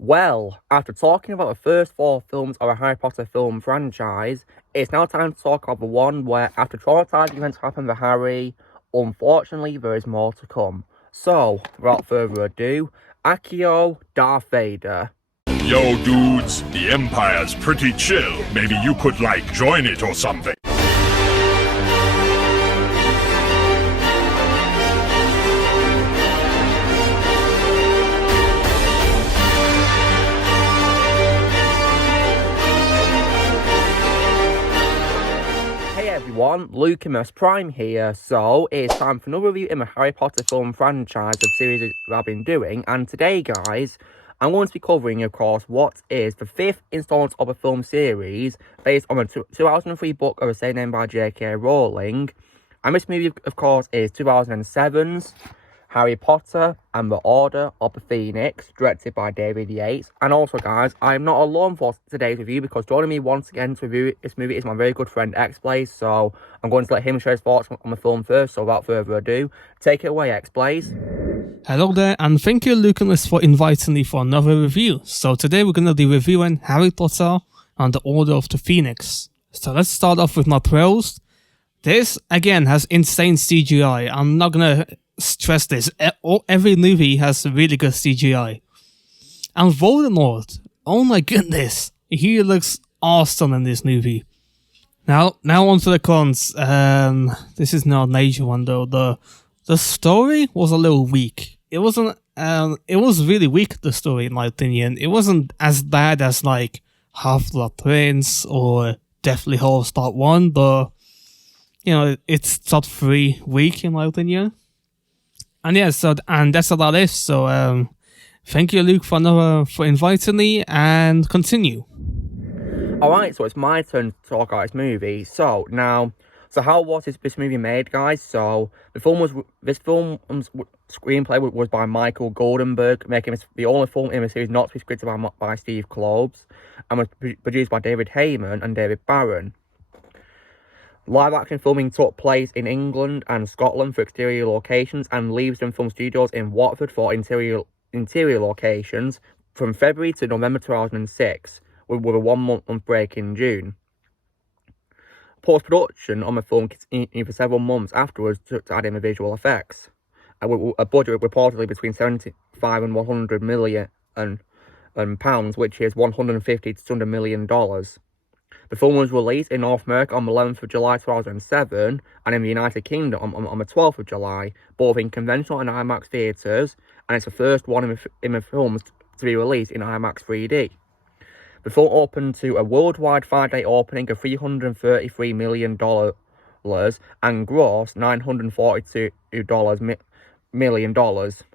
Well, after talking about the first four films of a Harry Potter film franchise, it's now time to talk about the one where, after traumatizing events happen to Harry, unfortunately there is more to come. So, without further ado, Accio Darth Vader. Yo, dudes, the Empire's pretty chill. Maybe you could, join it or something. Hey everyone, Lucimus Prime here. So, it's time for another review in the Harry Potter film franchise of series that I've been doing. And today, guys, I'm going to be covering, of course, what is the fifth installment of a film series based on a 2003 book of the same name by J.K. Rowling. And this movie, of course, is 2007's Harry Potter and the Order of the Phoenix, directed by David Yates. And also, guys, I'm not alone for today's review because joining me once again to review this movie is my very good friend X-Blaze. So I'm going to let him share his thoughts on the film first. So without further ado, take it away, X-Blaze. Hello there, and thank you, Lucius, for inviting me for another review. So today we're going to be reviewing Harry Potter and the Order of the Phoenix. So let's start off with my pros. This, again, has insane CGI. I'm not going to stress this. Every movie has really good CGI. And Voldemort, oh my goodness, he looks awesome in this movie. Now on to the cons. This is not a major one though. The story was a little weak. It wasn't. It was really weak, the story, in my opinion. It wasn't as bad as Half-Blood Prince or Deathly Hallows Part 1, but it's top 3 weak in my opinion. And yeah, and that's about it. So thank you, Luke, for inviting me, and continue. Alright, so it's my turn to talk about this movie. So how was this movie made, guys? So this film's screenplay was by Michael Goldenberg, making this the only film in the series not to be scripted by Steve Kloves, and was produced by David Heyman and David Barron. Live action filming took place in England and Scotland for exterior locations, and Leavesden Film Studios in Watford for interior locations from February to November 2006, with a 1 month break in June. Post-production on the film continued for several months afterwards to add in the visual effects. A budget reportedly between 75 and 100 million pounds, which is 150 to 200 million dollars. The film was released in North America on the 11th of July 2007, and in the United Kingdom on the 12th of July, both in conventional and IMAX theatres, and it's the first one in the films to be released in IMAX 3D. The film opened to a worldwide 5-day opening of $333 million and grossed $942 million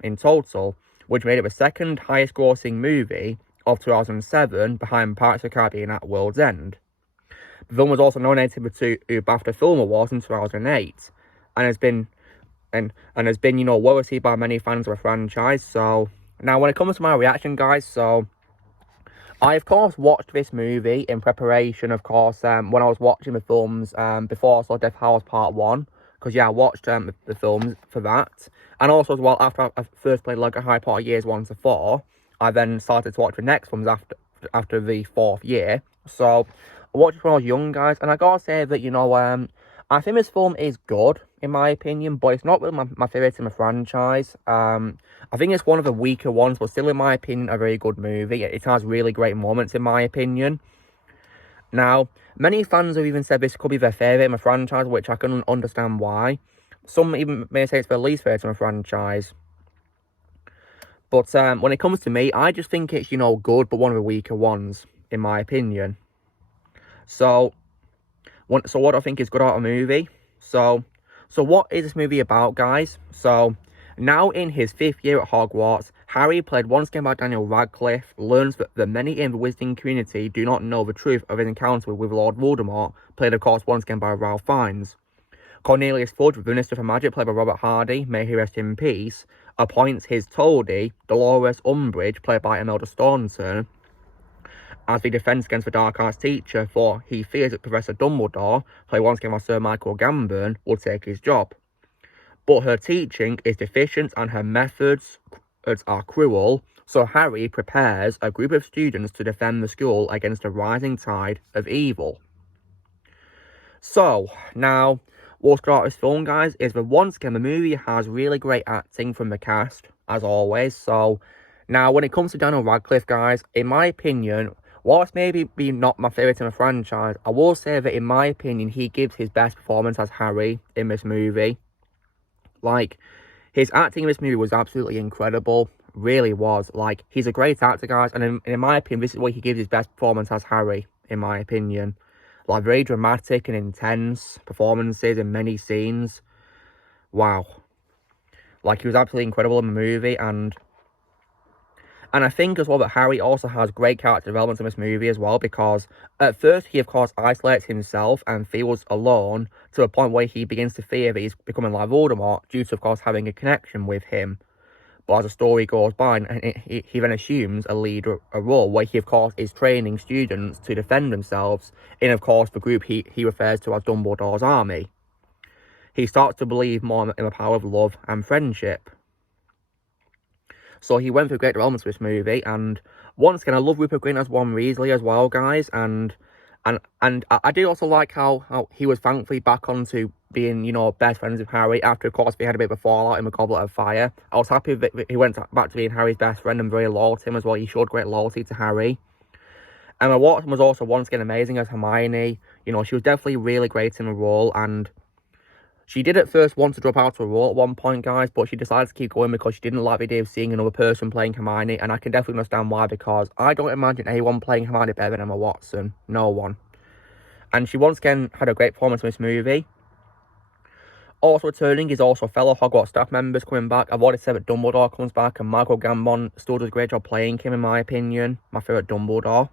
in total, which made it the second highest grossing movie of 2007 behind Pirates of the Caribbean at World's End. The film was also nominated for 2 BAFTA Film Awards in 2008, and has been well received by many fans of the franchise. So now, when it comes to my reaction, guys, so I of course watched this movie in preparation, of course, when I was watching the films before I saw Deathly Hallows Part 1, because I watched the films for that, and also as well after I first played Lego Harry Potter Years 1 to 4, I then started to watch the next films after the 4th year. So I watched it when I was young, guys, and I gotta say that, I think this film is good, in my opinion, but it's not really my favourite in the franchise. I think it's one of the weaker ones, but still, in my opinion, a very good movie. It has really great moments, in my opinion. Now, many fans have even said this could be their favourite in the franchise, which I can understand why. Some even may say it's their least favourite in the franchise. But when it comes to me, I just think it's, good, but one of the weaker ones, in my opinion. So what do I think is good about a movie? So what is this movie about, guys? So, now in his 5th year at Hogwarts, Harry, played once again by Daniel Radcliffe, learns that many in the wizarding community do not know the truth of his encounter with Lord Voldemort, played of course once again by Ralph Fiennes. Cornelius Fudge, the Minister for Magic, played by Robert Hardy, may he rest in peace, appoints his toady, Dolores Umbridge, played by Imelda Staunton, as the defence against the Dark Arts teacher, for he fears that Professor Dumbledore, played once again by Sir Michael Gambon, will take his job. But her teaching is deficient and her methods are cruel, So Harry prepares a group of students to defend the school against a rising tide of evil. So, now, what's got this film, guys, is that once again, the movie has really great acting from the cast, as always. So, now, when it comes to Daniel Radcliffe, guys, in my opinion, whilst maybe being not my favourite in the franchise, I will say that, in my opinion, he gives his best performance as Harry in this movie. Like, his acting in this movie was absolutely incredible. Really was. Like, he's a great actor, guys, and in my opinion, this is where he gives his best performance as Harry, in my opinion. Like, very dramatic and intense performances in many scenes. Wow. Like, he was absolutely incredible in the movie, and I think as well that Harry also has great character development in this movie as well, because at first he, of course, isolates himself and feels alone to a point where he begins to fear that he's becoming like Voldemort due to, of course, having a connection with him. But as the story goes by, and he then assumes a role where he, of course, is training students to defend themselves in, of course, the group he refers to as Dumbledore's army. He starts to believe more in the power of love and friendship. So he went through great developments with this movie, and once again, I love Rupert Grint as Ron Weasley as well, guys, and I do also like how he was thankfully back onto being, you know, best friends with Harry after, of course, we had a bit of a fallout in the Goblet of Fire. I was happy that he went back to being Harry's best friend and very loyal to him as well. He showed great loyalty to Harry. Emma Watson was also once again amazing as Hermione. You know, she was definitely really great in the role, and she did at first want to drop out of the role at one point, guys, but she decided to keep going because she didn't like the idea of seeing another person playing Hermione, and I can definitely understand why, because I don't imagine anyone playing Hermione better than Emma Watson. No one. And she once again had a great performance in this movie. Also returning is also fellow Hogwarts staff members coming back. I've already said that Dumbledore comes back, and Michael Gambon still does a great job playing him, in my opinion. My favourite Dumbledore.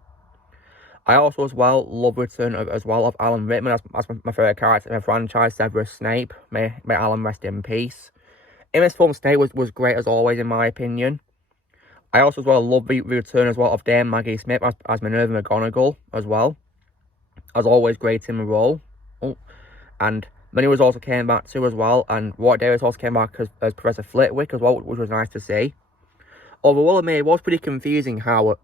I also as well love the return of Alan Rickman as my favourite character in the franchise, Severus Snape. May Alan rest in peace. In this film, Snape was great as always, in my opinion. I also as well love the return as well of Dame Maggie Smith as Minerva McGonagall as well. As always, great in the role. Oh. And Minnie was also came back too as well, and Ward Davis also came back as Professor Flitwick as well, which was nice to see. Although, it was pretty confusing how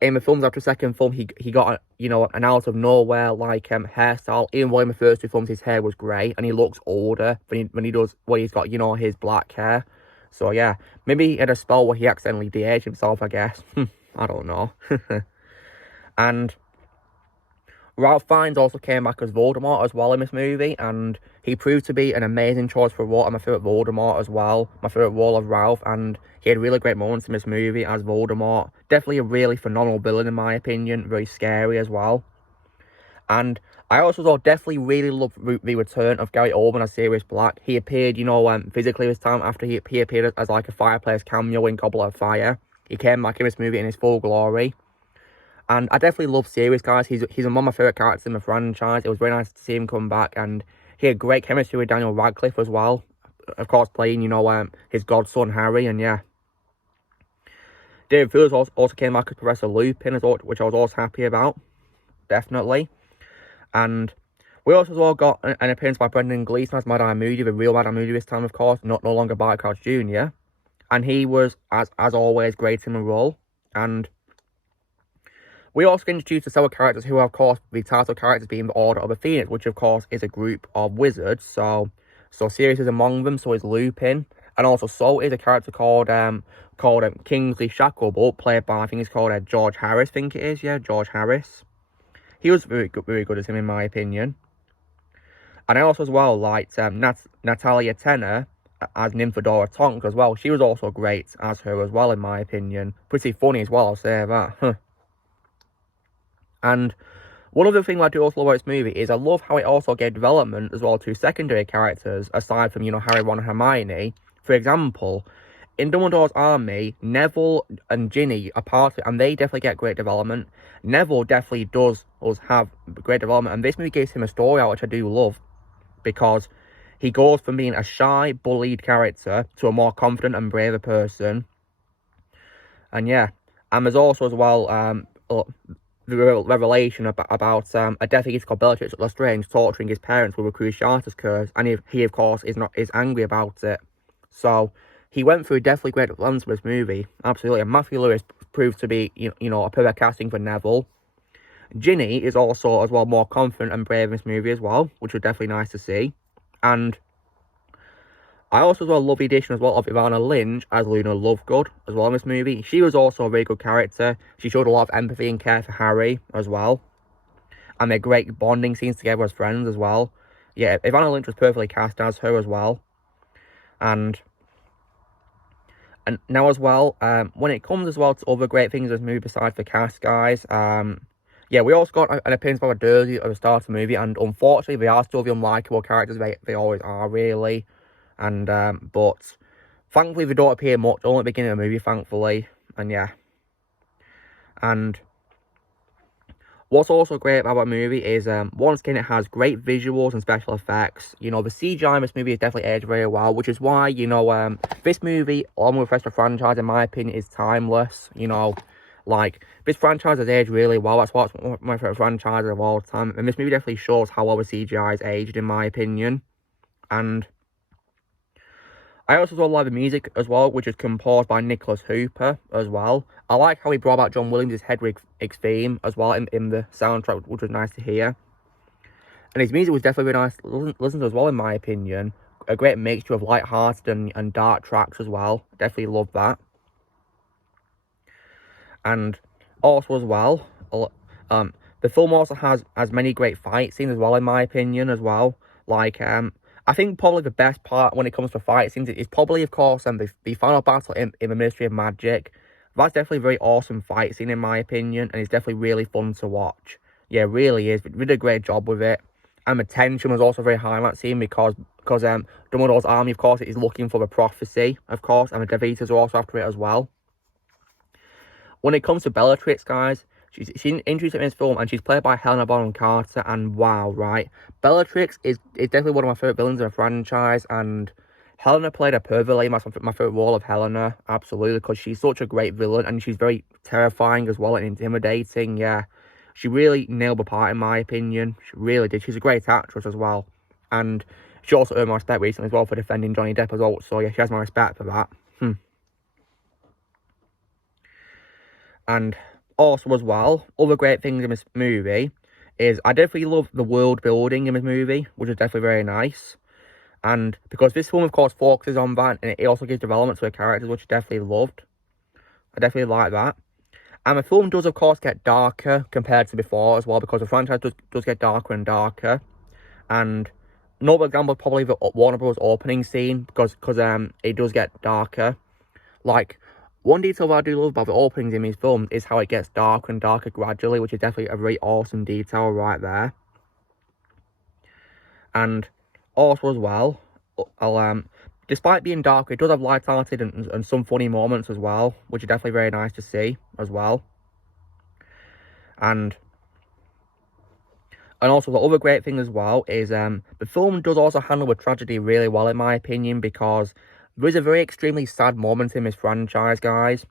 in the films after the second film he got an out of nowhere like hairstyle. Even though in the first two films his hair was grey and he looks older when he's got his black hair. So yeah, maybe he had a spell where he accidentally de-aged himself, I guess. I don't know. And Ralph Fiennes also came back as Voldemort as well in this movie, and he proved to be an amazing choice for Walter, my favourite Voldemort as well, my favourite role of Ralph, and he had really great moments in this movie as Voldemort. Definitely a really phenomenal villain in my opinion, very scary as well. And I also definitely really loved the return of Gary Oldman as Sirius Black. He appeared, physically this time after he appeared as like a fireplace cameo in Goblet of Fire. He came back in this movie in his full glory. And I definitely love Sirius, guys. He's one of my favourite characters in the franchise. It was very nice to see him come back, and he had great chemistry with Daniel Radcliffe as well. Of course, playing, his godson, Harry, and yeah. David Fields also came back as Professor Lupin, which I was also happy about. Definitely. And we also as well got an appearance by Brendan Gleeson as Mad-Eye Moody, the real Mad-Eye Moody this time, of course, no longer Barty Crouch Jr. And he was, as always, great in the role. And we also get introduced to several characters who are, of course, the title characters being the Order of the Phoenix, which, of course, is a group of wizards. So Sirius is among them, so is Lupin. And also, so is a character called Kingsley Shacklebolt, played by, I think it's called George Harris, I think it is, yeah, George Harris. He was very good as him, in my opinion. And I also, as well, liked Natalia Tenner as Nymphadora Tonks as well. She was also great as her as well, in my opinion. Pretty funny as well, I'll say that. And one other thing I do also love about this movie is I love how it also gave development as well to secondary characters, aside from, Harry, Ron, and Hermione. For example, in Dumbledore's army, Neville and Ginny are part of it, and they definitely get great development. Neville definitely does have great development, and this movie gives him a story out, which I do love, because he goes from being a shy, bullied character to a more confident and braver person. And yeah, and there's also as well the revelation about a death eater called Bellatrix Lestrange torturing his parents with a Cruciatus curse, and he of course is angry about it. So he went through definitely great developments with this movie. Absolutely. And Matthew Lewis proved to be, a perfect casting for Neville. Ginny is also, as well, more confident and brave in this movie as well, which was definitely nice to see. And I also, as well, love the addition as well of Ivana Lynch as Luna Lovegood as well in this movie. She was also a very good character. She showed a lot of empathy and care for Harry as well. And they had great bonding scenes together as friends as well. Yeah, Ivana Lynch was perfectly cast as her as well. And now as well, when it comes as well to other great things in this movie besides the cast, guys, yeah, we also got an appearance by a Dursley at the start of the movie, and unfortunately, they are still the unlikable characters they always are, really. And, but thankfully, they don't appear much, only at the beginning of the movie, thankfully. And yeah. And what's also great about the movie is, once again, it has great visuals and special effects. The CGI in this movie is definitely aged very well, which is why, this movie, along with the rest of the franchise, in my opinion, is timeless. Like, this franchise has aged really well. That's why it's one of my favourite franchises of all time. And this movie definitely shows how well the CGI has aged, in my opinion. And I also like the music as well, which is composed by Nicholas Hooper as well. I like how he brought back John Williams' Hedwig's theme as well in the soundtrack, which was nice to hear. And his music was definitely very nice to listen to as well, in my opinion. A great mixture of light-hearted and dark tracks as well. Definitely love that. And also as well, the film also has many great fight scenes as well, in my opinion, as well. Like, I think probably the best part when it comes to fight scenes is probably, of course, the final battle in the Ministry of Magic. That's definitely a very awesome fight scene, in my opinion, and it's definitely really fun to watch. Yeah, it really is. We did a great job with it. And the tension was also very high in that scene because Dumbledore's army, of course, is looking for the prophecy, of course, and the Death Eaters are also after it as well. When it comes to Bellatrix, guys, she's introduced in this film, and she's played by Helena Bonham Carter, and wow, right? Bellatrix is definitely one of my favourite villains in the franchise, and Helena played her perfectly. My favourite role of Helena, absolutely, because she's such a great villain, and she's very terrifying as well and intimidating, yeah. She really nailed the part, in my opinion. She really did. She's a great actress as well, and she also earned my respect recently as well for defending Johnny Depp as well, so yeah, she has my respect for that. And also as well, other great things in this movie is I definitely love the world building in this movie, which is definitely very nice. And because this film, of course, focuses on that, and it also gives development to the characters, which I definitely loved. I definitely like that. And the film does, of course, get darker compared to before as well, because the franchise does get darker and darker. And another example is probably the Warner Bros. Opening scene, because it does get darker. Like, one detail that I do love about the openings in these films is how it gets darker and darker gradually, which is definitely a very awesome detail right there. And also as well, despite being darker, it does have light-hearted and some funny moments as well, which is definitely very nice to see as well. And also the other great thing as well is the film does also handle the tragedy really well, in my opinion, because there is a very extremely sad moment in this franchise, guys.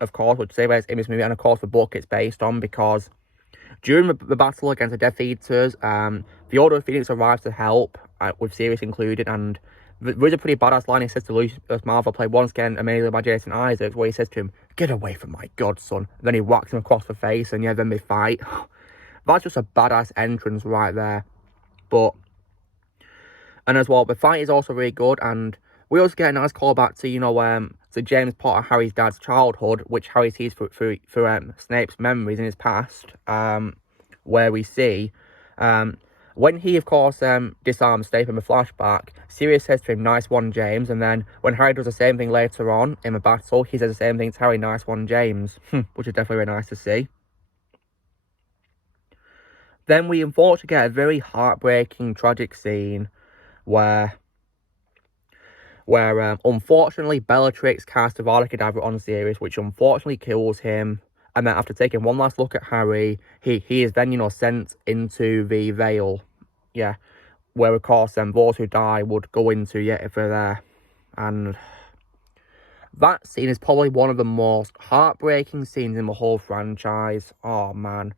Of course, which say it's in this movie, and of course the book it's based on, because during the battle against the Death Eaters, the Order of Phoenix arrives to help, with Sirius included, and there is a pretty badass line he says to Lucius Malfoy, played once again amazingly by Jason Isaacs, where he says to him, "Get away from my godson." And then he whacks him across the face, and yeah, then they fight. That's just a badass entrance right there. And as well, the fight is also really good, and we also get a nice callback to, to James Potter, Harry's dad's childhood, which Harry sees through Snape's memories in his past, where we see, when he, of course, disarms Snape in the flashback, Sirius says to him, "Nice one, James," and then when Harry does the same thing later on in the battle, he says the same thing to Harry, "Nice one, James," which is definitely very nice to see. Then we unfortunately get a very heartbreaking, tragic scene where unfortunately Bellatrix casts Avada Kedavra on Sirius, which unfortunately kills him. And then after taking one last look at Harry, he is then, sent into the Vale. Yeah. Where, of course, those who die would go into, if they're there. And that scene is probably one of the most heartbreaking scenes in the whole franchise. Oh, man.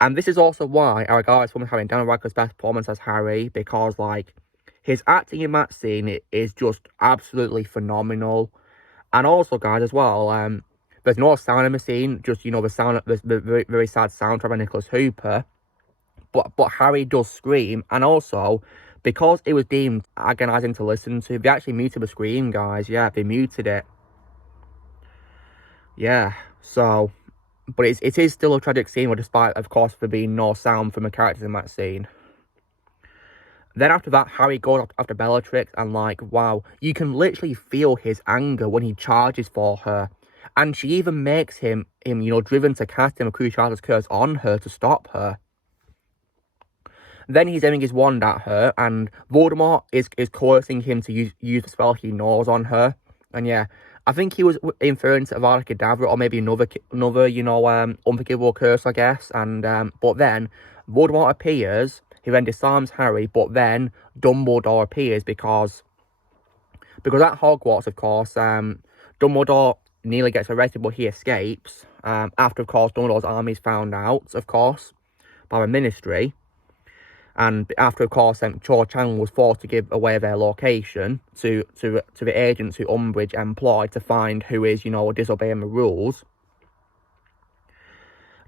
And this is also why I regard this film as having Daniel Radcliffe's best performance as Harry, because, his acting in that scene is just absolutely phenomenal. And also, guys, as well, there's no sound in the scene, just, you know, the very, very sad soundtrack by Nicholas Hooper. But Harry does scream, and also, because it was deemed agonizing to listen to, they actually muted the scream, guys. Yeah, they muted it. Yeah, so, but it is still a tragic scene, despite, of course, there being no sound from the characters in that scene. Then after that, Harry goes after Bellatrix, and like, wow, you can literally feel his anger when he charges for her. And she even makes him you know, driven to cast him a Cruciatus Curse on her to stop her. Then he's aiming his wand at her, and Voldemort is coercing him to use the spell he knows on her. And yeah, I think he was inferring to Avada Kedavra, or maybe another you know, unforgivable curse, I guess. And but then Voldemort appears. He then disarms Harry, but then Dumbledore appears because at Hogwarts, of course, Dumbledore nearly gets arrested, but he escapes. After, of course, Dumbledore's army is found out, of course, by the Ministry. And after, of course, Cho Chang was forced to give away their location to the agents who Umbridge employed to find who is, you know, disobeying the rules.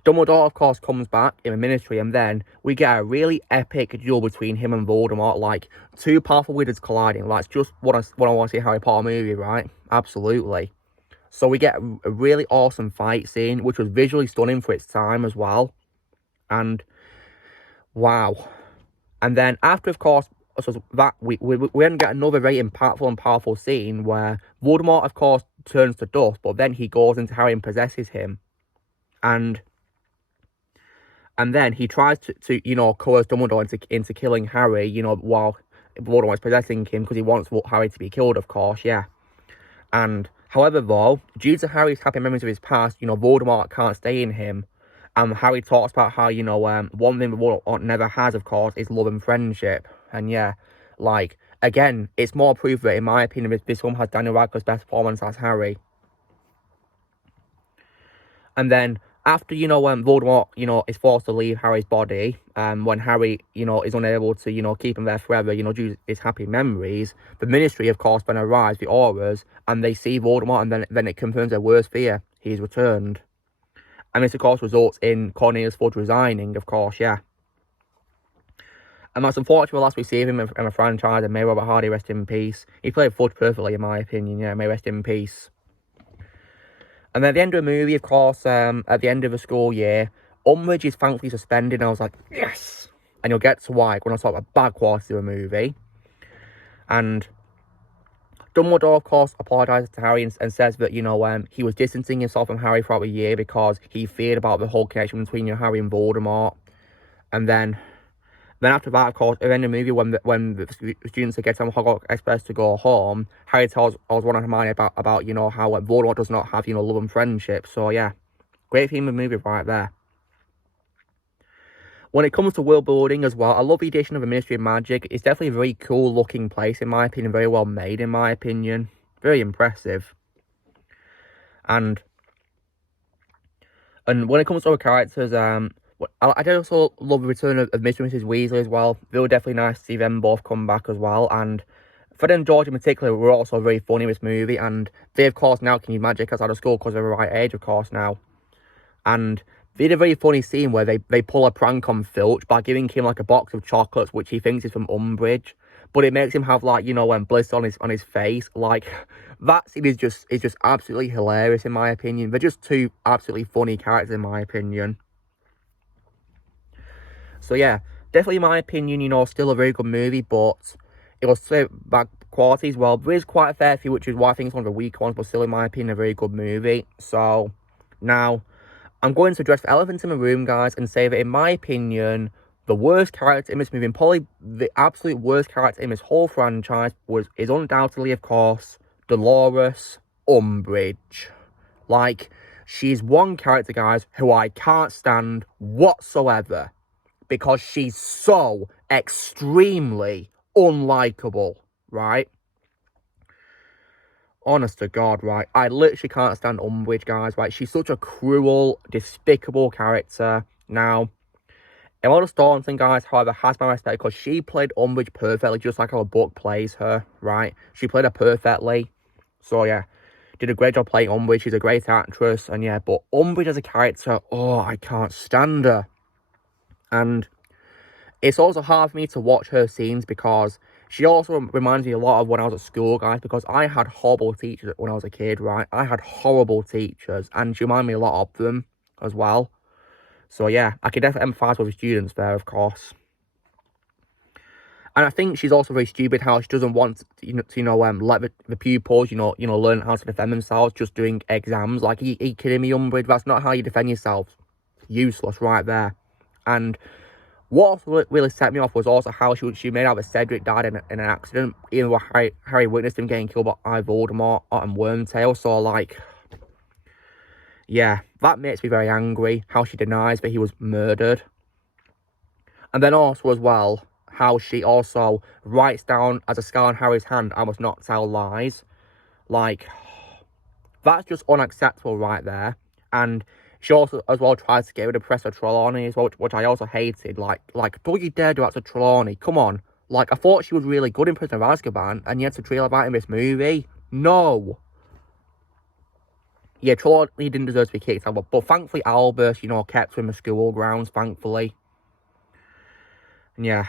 Dumbledore, of course, comes back in the Ministry, and then we get a really epic duel between him and Voldemort, like, two powerful wizards colliding. That's just what I want to see a Harry Potter movie, right? Absolutely. So we get a really awesome fight scene, which was visually stunning for its time as well. And, wow. And then after, of course, so that we then get another very impactful and powerful scene where Voldemort, of course, turns to dust, but then he goes into Harry and possesses him. And then he tries to you know, coerce Dumbledore into killing Harry, you know, while Voldemort is possessing him, because he wants Harry to be killed, of course, yeah. And, however, though, due to Harry's happy memories of his past, you know, Voldemort can't stay in him. And Harry talks about how, you know, one thing that Voldemort never has, of course, is love and friendship. And yeah, like, again, it's more proof that, in my opinion, this film has Daniel Radcliffe's best performance as Harry. And then, after, you know, Voldemort, you know, is forced to leave Harry's body, when Harry, you know, is unable to, you know, keep him there forever, you know, due to his happy memories, the Ministry, of course, then arrives, the Auras, and they see Voldemort, and then it confirms their worst fear. He's returned. And this, of course, results in Cornelius Fudge resigning, of course, yeah. And that's unfortunate, the last we see of him in a franchise, and may Robert Hardy rest in peace. He played Fudge perfectly, in my opinion, yeah, may rest in peace. And then at the end of the movie, of course, at the end of the school year, Umbridge is thankfully suspended, and I was like, yes! And you'll get to why when I talk about bad quality of the movie. And Dumbledore, of course, apologises to Harry and says that, you know, he was distancing himself from Harry throughout the year because he feared about the whole connection between, you know, Harry and Voldemort. And then after that, of course, at the end of the movie, when the students are getting on Hogwarts Express to go home, Harry tells Ron and Hermione about you know, how Voldemort does not have, you know, love and friendship. So yeah, great theme of the movie right there. When it comes to world building as well, I love the addition of the Ministry of Magic. It's definitely a very cool looking place, in my opinion, very well made, in my opinion. Very impressive. And when it comes to other characters, I do also love the return of Mr. and Mrs. Weasley as well. They were definitely nice to see them both come back as well. And Fred and George in particular were also very funny in this movie. And they, of course, now can use magic outside of school because they're the right age, of course, now. And they did a very funny scene where they pull a prank on Filch by giving him, like, a box of chocolates, which he thinks is from Umbridge. But it makes him have, like, you know, bliss on his face. Like, that scene is just absolutely hilarious, in my opinion. They're just two absolutely funny characters, in my opinion. So yeah, definitely in my opinion, you know, still a very good movie, but it was so bad quality as well. There is quite a fair few, which is why I think it's one of the weak ones, but still in my opinion, a very good movie. So, now, I'm going to address the elephant in the room, guys, and say that in my opinion, the worst character in this movie, and probably the absolute worst character in this whole franchise, is undoubtedly, of course, Dolores Umbridge. Like, she's one character, guys, who I can't stand whatsoever. Because she's so extremely unlikable, right? Honest to God, right? I literally can't stand Umbridge, guys, right? She's such a cruel, despicable character. Now, Emma Staunton, guys, however, has my respect because she played Umbridge perfectly, just like our book plays her, right? She played her perfectly. So, yeah, did a great job playing Umbridge. She's a great actress, and yeah, but Umbridge as a character, oh, I can't stand her. And it's also hard for me to watch her scenes because she also reminds me a lot of when I was at school, guys, because I had horrible teachers when I was a kid, right? I had horrible teachers, and she reminded me a lot of them as well. So, yeah, I can definitely empathise with the students there, of course. And I think she's also very stupid how she doesn't want to let the pupils, learn how to defend themselves just doing exams. Like, are you kidding me, Umbridge? That's not how you defend yourself. Useless right there. And what also really set me off was also how she made out that Cedric died in an accident, even though Harry witnessed him getting killed by Voldemort and Wormtail. So, like, yeah, that makes me very angry, how she denies that he was murdered. And then also as well, how she also writes down as a scar on Harry's hand, I must not tell lies. Like, that's just unacceptable right there. And she also as well tries to get rid of Professor Trelawney as well, which I also hated. Like, don't you dare do that to Trelawney, come on. Like, I thought she was really good in Prisoner of Azkaban, and yet to treat her like that in this movie? No. Yeah, Trelawney didn't deserve to be kicked out, but thankfully Albus, kept her in the school grounds, thankfully. And yeah.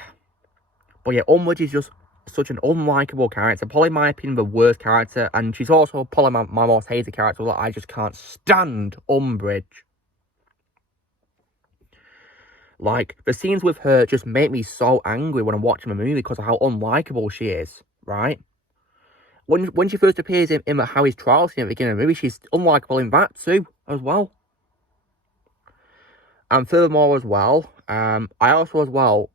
But yeah, Umbridge is just such an unlikable character. Probably, in my opinion, the worst character. And she's also probably my most hated character. Like, I just can't stand Umbridge. Like, the scenes with her just make me so angry when I'm watching the movie because of how unlikable she is, right? When she first appears in Harry's trial scene at the beginning of the movie, she's unlikable in that too, as well. And furthermore as well, I also as well,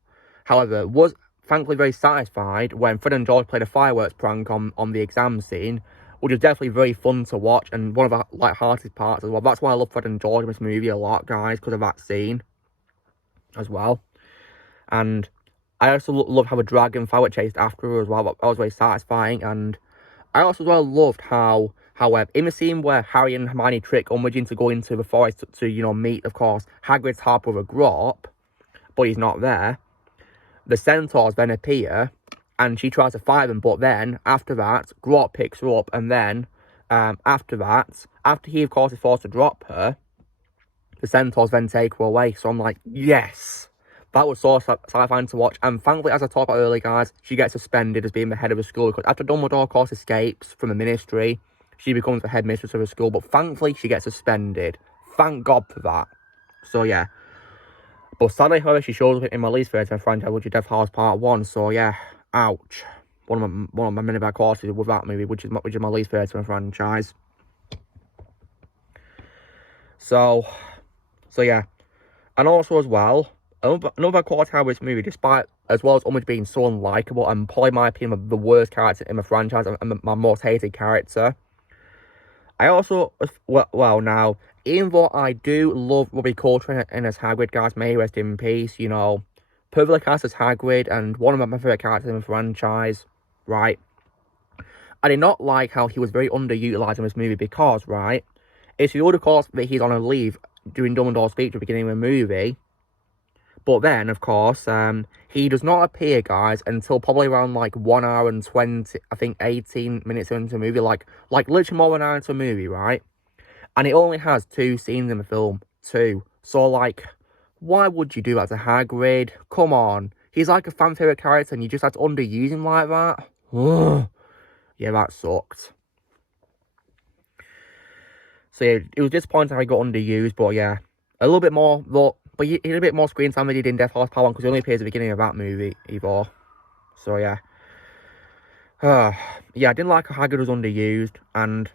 however, was thankfully very satisfied when Fred and George played a fireworks prank on the exam scene, which is definitely very fun to watch and one of the light-hearted parts as well. That's why I love Fred and George in this movie a lot, guys, because of that scene as well. And I also love how a dragon firework chased after her as well. That was very satisfying. And I also as well loved how, however, in the scene where Harry and Hermione trick Umbridge into going to the forest to meet, of course, Hagrid's half-brother Grop, but he's not there. The centaurs then appear, and she tries to fight them, but then, after that, Grop picks her up, and then, after he, of course, is forced to drop her, the centaurs then take her away. So I'm like, yes! That was so satisfying to watch, and thankfully, as I talked about earlier, guys, she gets suspended as being the head of the school, because after Dumbledore, of course, escapes from the Ministry, she becomes the headmistress of the school, but thankfully, she gets suspended. Thank God for that. So, yeah. But sadly, however, she shows up in my least favourite franchise, which is Death House Part 1. So, yeah, ouch. One of my many bad courses with that movie, which is my least favourite franchise. So yeah. And also, as well, another quality with this movie, despite, as well as Umbridge being so unlikable, and probably, in my opinion, the worst character in the franchise, and my most hated character. I also, well, now, even though I do love Robbie Coltrane and as Hagrid, guys, may he rest in peace, perfectly cast as Hagrid and one of my favourite characters in the franchise, right? I did not like how he was very underutilised in this movie because, right, it's the other course that he's on a leave during Dumbledore's speech at the beginning of the movie, but then, of course, he does not appear, guys, until probably around, 1 hour and 20, I think, 18 minutes into the movie, like literally more than an hour into the movie, right? And it only has 2 scenes in the film, 2. So, why would you do that to Hagrid? Come on. He's like a fan favourite character and you just had to underuse him like that? Ugh. Yeah, that sucked. So, yeah, it was disappointing how he got underused, but yeah. A little bit more, but he had a bit more screen time than he did in Death House Part 1 because he only appears at the beginning of that movie, Ivor. So, yeah. Yeah, I didn't like how Hagrid was underused, and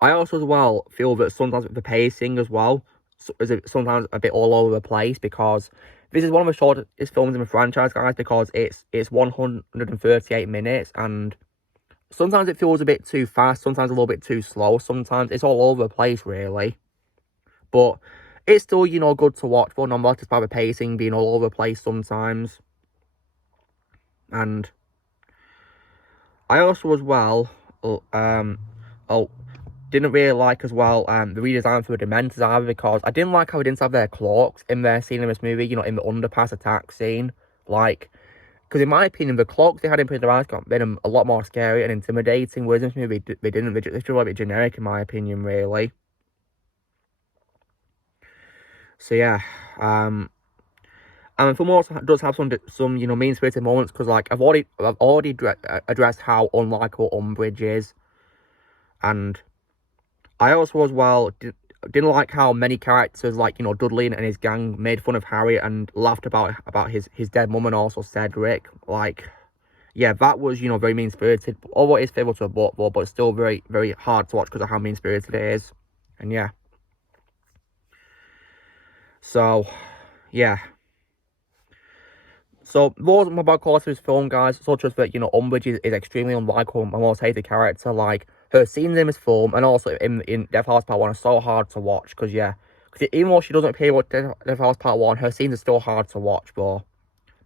I also as well feel that sometimes the pacing as well is sometimes a bit all over the place because this is one of the shortest films in the franchise, guys, because it's 138 minutes, and sometimes it feels a bit too fast, sometimes a little bit too slow, sometimes it's all over the place, really. But it's still, good to watch, but not just by the pacing being all over the place sometimes. And I also as well, didn't really like as well the redesign for the Dementors either, because I didn't like how they didn't have their cloaks in their scene in this movie, you know, in the underpass attack scene. Like, because in my opinion, the cloaks they had in Prison of Azkaban made them a lot more scary and intimidating, whereas in this movie, they didn't. They just were a bit generic, in my opinion, really. So, yeah. And the film also does have some you know, mean-spirited moments, because, like, I've already addressed how unlikable Umbridge is. And I also, as well, didn't like how many characters, like, you know, Dudley and his gang made fun of Harry and laughed about his dead mum, and also Cedric. Like, yeah, that was, you know, very mean-spirited. Although it is favourable to a book, but it's still very, very hard to watch because of how mean-spirited it is. And yeah. So, yeah. So, those are my bad qualities of this film, guys, such as that, you know, Umbridge is extremely unlikable and most hated character. Like, her scenes in this film, and also in Death House Part 1, are so hard to watch, because, yeah, because even though she doesn't appear with Death House Part 1, her scenes are still hard to watch, though,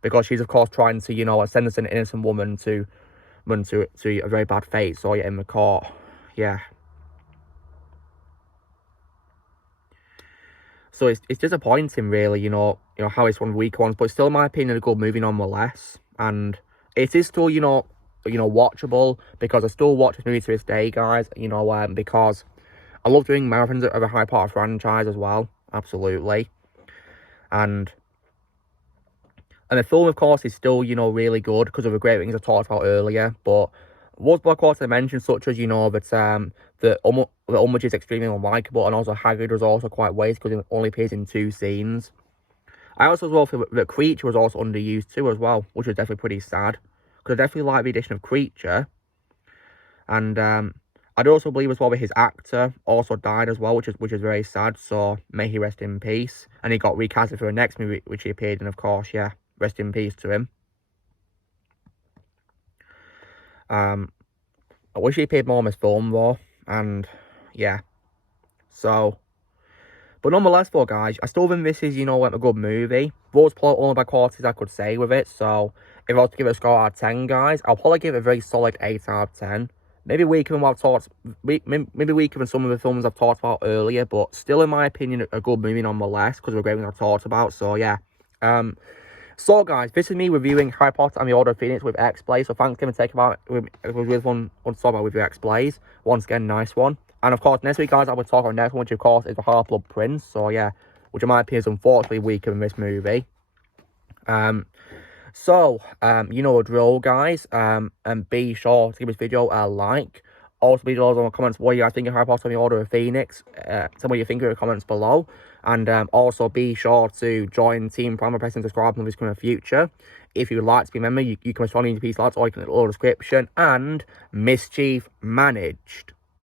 because she's, of course, trying to, you know, sentence an innocent woman to a very bad fate, so, yeah, in the court, yeah. So it's disappointing, really, you know how it's one of the weaker ones, but it's still, in my opinion, a good movie nonetheless. And it is still, you know, watchable, because I still watch this movie to this day, guys. You know, because I love doing marathons of a Harry Potter franchise as well, absolutely. And the film, of course, is still, you know, really good because of the great things I talked about earlier. But was black quotes I mentioned, such as, you know, that Umbridge is extremely unlikable, and also Hagrid was also quite wasted because he only appears in 2 scenes. I also, as well, feel that Kreacher was also underused too, as well, which was definitely pretty sad, because I definitely like the addition of Kreacher. And I'd also believe as well that his actor also died as well, which is very sad. So may he rest in peace. And he got recasted for the next movie which he appeared in, of course. Yeah, rest in peace to him. I wish he appeared more in this film, though. And yeah, so, but nonetheless, though, guys, I still think this is, you know, a good movie. Those plot only by qualities I could say with it. So if I was to give it a score out of 10, guys, I'll probably give it a very solid 8 out of 10. Maybe weaker than what I've talked, maybe weaker than some of the films I've talked about earlier, but still, in my opinion, a good movie nonetheless, because of the great things I've talked about. So yeah. So, guys, this is me reviewing Harry Potter and the Order of Phoenix with X-Play. So, thanks for taking about with one to talk about with your X-Plays. Once again, nice one. And, of course, next week, guys, I will talk about the next one, which, of course, is the Half-Blood Prince. So, yeah, which in my opinion is unfortunately weaker than this movie. So, you know the drill, guys. And be sure to give this video a like. Also, be sure in the comments what you guys think of Harry Potter and the Order of Phoenix. Tell me what you think in the comments below. And also be sure to join Team Prime by pressing subscribe in the future. If you'd like to be a member, you can respond in your piece lads, or you can in the description. And mischief managed.